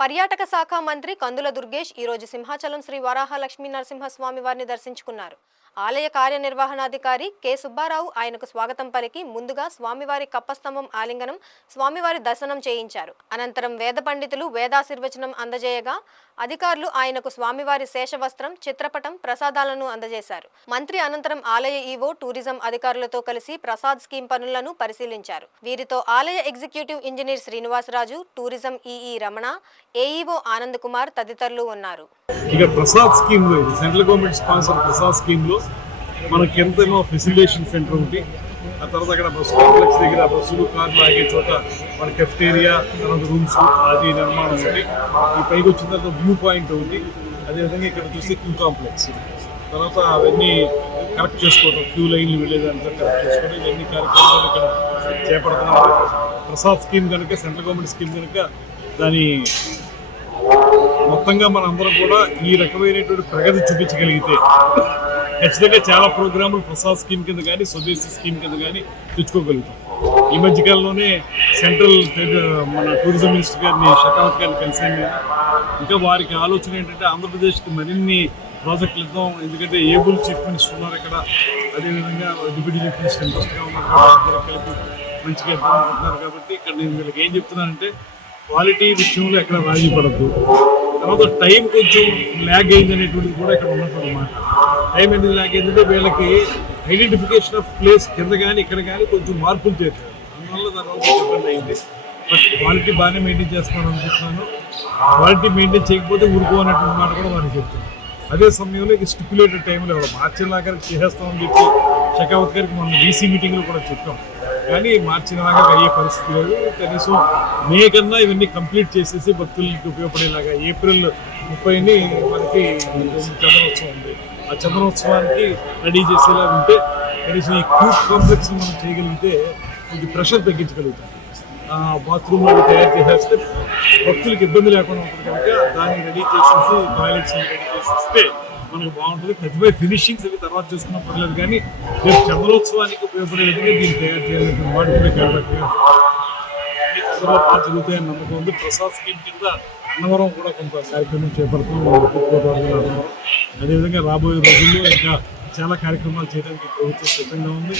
పర్యాటక శాఖ మంత్రి కందుల దుర్గేష్ ఈరోజు సింహాచలం శ్రీ వరాహ లక్ష్మీ నరసింహస్వామి వారిని దర్శించుకున్నారు. ఆలయ కార్యనిర్వహణాధికారి కె సుబ్బారావు ఆయనకు స్వాగతం పలికి ముందుగా స్వామివారి కప్పస్తంభం ఆలింగనం, స్వామివారి దర్శనం చేయించారు. అనంతరం వేద పండితులు వేదాశీర్వచనం అందజేయగా అధికారులు ఆయనకు స్వామివారి శేషవస్త్రం, చిత్రపటం, ప్రసాదాలను అందజేశారు. మంత్రి అనంతరం ఆలయ ఈవో, టూరిజం అధికారులతో కలిసి ప్రసాద్ స్కీమ్ పనులను పరిశీలించారు. వీరితో ఆలయ executive engineer Srinivasaraju, tourism EE Ramana, AEO Anand Kumar తదితరులు ఉన్నారు. ఇక ప్రసాద్ స్కీమ్ లో central government sponsor Prasad scheme లో మనకి ఎంతనో ఫెసిలిటేషన్ సెంటర్ ఉంది. ఆ తర్వాత అక్కడ బస్సు కాంప్లెక్స్ దగ్గర బస్సులు, కార్లు ఆగే చోట మన కెఫ్టేరియా, తర్వాత రూమ్స్ అది నిర్మాణం ఉంది. ఈ పైకి వచ్చిన తర్వాత వ్యూ పాయింట్ ఉంది. అదేవిధంగా ఇక్కడ చూస్తే క్యూ కాంప్లెక్స్, తర్వాత అవన్నీ కరెక్ట్ చేసుకోవడం, క్యూ లైన్లు వెళ్ళేదాంతా కరెక్ట్ చేసుకోవడం, ఇవన్నీ కార్యక్రమాలు ఇక్కడ చేపడుతున్నారు. ప్రసాద్ స్కీమ్ కనుక, సెంట్రల్ గవర్నమెంట్ స్కీమ్ కనుక దాని మొత్తంగా మన అందరం కూడా ఈ రకమైనటువంటి ప్రగతి చూపించగలిగితే ఖచ్చితంగా చాలా ప్రోగ్రాములు ప్రసాద్ స్కీమ్ కింద కానీ, స్వదేశీ స్కీమ్ కింద కానీ తెచ్చుకోగలుగుతాం. ఈ మధ్యకాలంలోనే సెంట్రల్ మన టూరిజం మినిస్టర్ గారిని, షెకావత్ గారిని కలిసాను. ఇంకా వారికి ఆలోచన ఏంటంటే ఆంధ్రప్రదేశ్కి మరిన్ని ప్రాజెక్టులు ఇద్దాం. ఎందుకంటే ఏబుల్ చీఫ్ మినిస్టర్ ఉన్నారు ఇక్కడ, అదేవిధంగా డిప్యూటీ చీఫ్ మినిస్టర్ ఇంట్రెస్ట్గా ఉన్నారు, కలిపి మంచిగా ఇద్దాం అనుకుంటున్నారు. కాబట్టి ఇక్కడ నేను వీళ్ళకి ఏం చెప్తున్నానంటే క్వాలిటీ విషయంలో ఎక్కడ రాజీ పడద్దు. తర్వాత టైం కొంచెం ల్యాగ్ అయింది అనేటువంటిది కూడా ఇక్కడ ఉన్నట్టు అన్నమాట. టైం ఎందుకు ల్యాగ్ అయిందంటే వీళ్ళకి ఐడెంటిఫికేషన్ ఆఫ్ ప్లేస్ కింద కానీ ఇక్కడ కానీ కొంచెం మార్పులు చేశారు. అందువల్ల దానివల్ల ఇబ్బంది అయింది. బట్ క్వాలిటీ బాగానే మెయింటైన్ చేస్తున్నాను అనుకుంటున్నాను. క్వాలిటీ మెయింటైన్ చేయకపోతే ఊరుకోనటువంటి మాట కూడా వారికి చెప్తాను. అదే సమయంలో ఇక స్టిపులేటెడ్ టైంలో కూడా మార్చి లాగారికి చేసేస్తామని చెప్పి షెకావత్ గారికి మనం వీసీ మీటింగ్లో కూడా చెప్పాం. కానీ మార్చిలాగా అయ్యే పరిస్థితి లేదు. కనీసం మే కన్నా ఇవన్నీ కంప్లీట్ చేసేసి భక్తులకి ఉపయోగపడేలాగా ఏప్రిల్ 30ని మనకి చంద్రోత్సవం ఉంది. ఆ చంద్రోత్సవానికి రెడీ చేసేలా ఉంటే కనీసం ఈ క్యూ కాంప్లెక్స్ మనం చేయగలిగితే కొంచెం ప్రెషర్ తగ్గించగలుగుతాం. బాత్రూమ్లు తయారు చేసేస్తే భక్తులకు ఇబ్బంది లేకుండా ఉంటుంది కనుక దాన్ని రెడీ చేసేసి టాయిలెట్స్ రెడీ చేసేస్తే మనకు బాగుంటుంది. ప్రతిపై ఫినిషింగ్స్ అవి తర్వాత చేసుకున్న పర్లేదు, కానీ రేపు చంద్రోత్సవానికి ఉపయోగపడే విధంగా దీన్ని తయారు చేయాలని వాటి కూడా కాబట్టి జరుగుతాయని నమ్మకం ఉంది. ప్రసాద్ స్కీమ్ కింద అన్నవరం కూడా కొంత కార్యక్రమం చేపడుతూ అదేవిధంగా రాబోయే రోజుల్లో ఇంకా చాలా కార్యక్రమాలు చేయడానికి ప్రభుత్వం సిద్ధంగా ఉంది.